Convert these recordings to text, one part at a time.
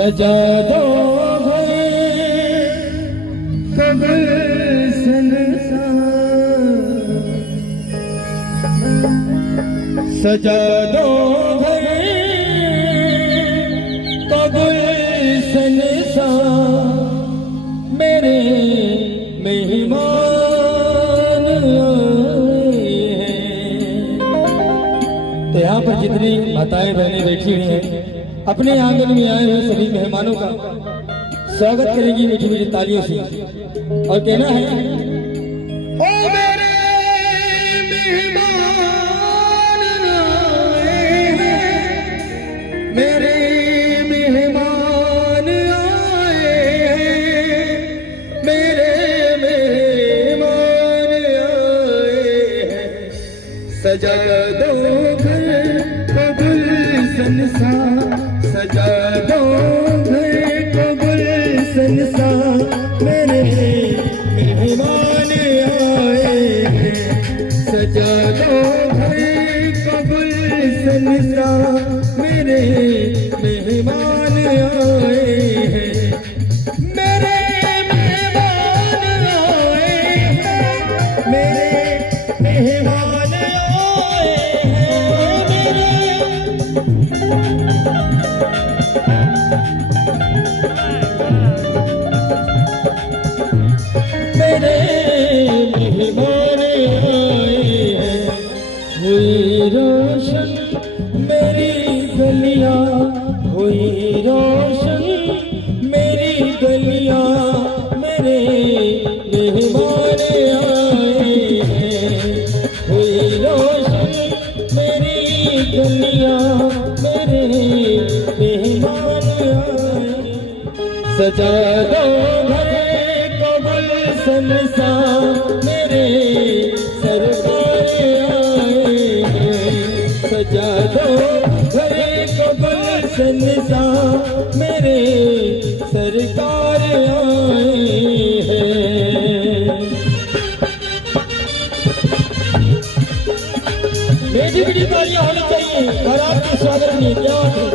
सजा दो कब्र सजा दो कब्र मेरे मेहमान आए हैं। तो यहाँ पर जितनी माताएं बहनें बैठी हुई हैं अपने आंगन में आए हुए सभी मेहमानों का स्वागत करेंगी मीठी मीठी तालियों से और कहना है ओ मेरे मेहमान आए हैं, मेरे मेहमान आए हैं, मेरे मेहमान आए हैं। सजा दो घर कबुल संसार, सजा दो घर कबुल संसार, मेरे मेहमान आए हैं। सजा दो घर कबुल संसार, मेरे मेहमान आए हैं। मेरे मेहमान आए हैं, मेरे मेहमान आए हैं, मेरे मेहमान आए हैं। हुई रोशन मेरी गलियां, हुई रोशन मेरी गलियां, मेरे मेहमान आए हैं। हुई रोशन मेरी गलियां, मेरे मेहमान आए। सजा दो घर कबुल संसार, मेरे सरकार आए हैं। सजा दो घर कबुल संसार, मेरे सरकार आए हैं। मीठी मीठी तालियां होनी चाहिए और आपके स्वागत में। क्या बात है।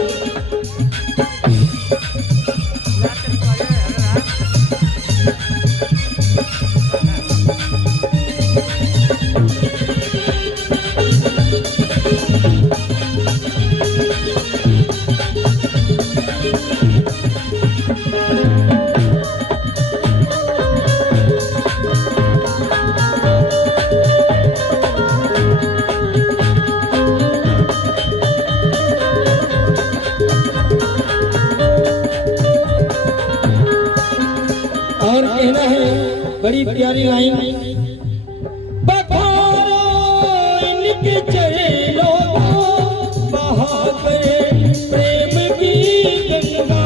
और कहना है बड़ी प्यारी लाइन, बखारो इनके चरणों को बहा करे प्रेम की गंगा।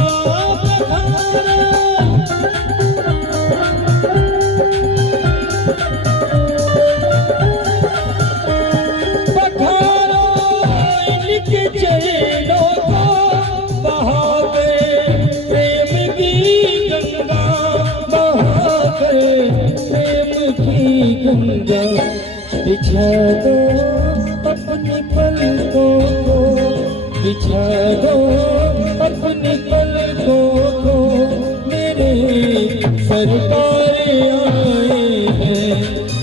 बखारो इनके चरणों को बहा करे प्रेम की गंगा, प्रेम की गंगा। बिछा दो अपनी पलकों को, बिछा दो अपनी पलकों को, मेरे सरकार आए हैं।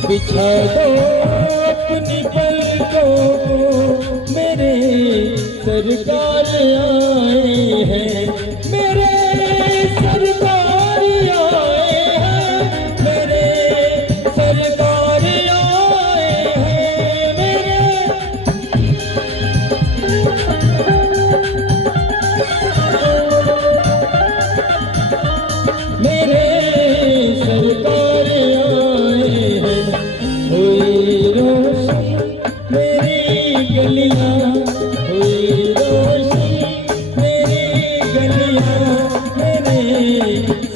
बिछा दो अपनी पलकों को, मेरे सरकार आए हैं। मेरे सरकार आए हैं, मेरे सरकार आए हैं, मेरे सरकार आए हैं। हुई रोशन मेरी गलियां, हुई रोशन मेरी गलियां, मेरे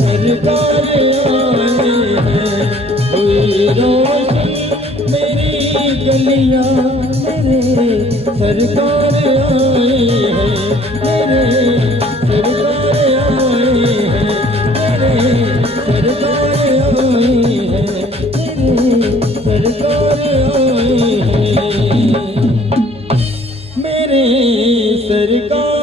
सरकार आए हैं। हुई रोशन मेरी गलियां, मेरे सरकार आए हैं। मेरे सरकार आए हैं, मेरे सरकार आए हैं, मेरे सरकार आए हैं, मेरे सरकार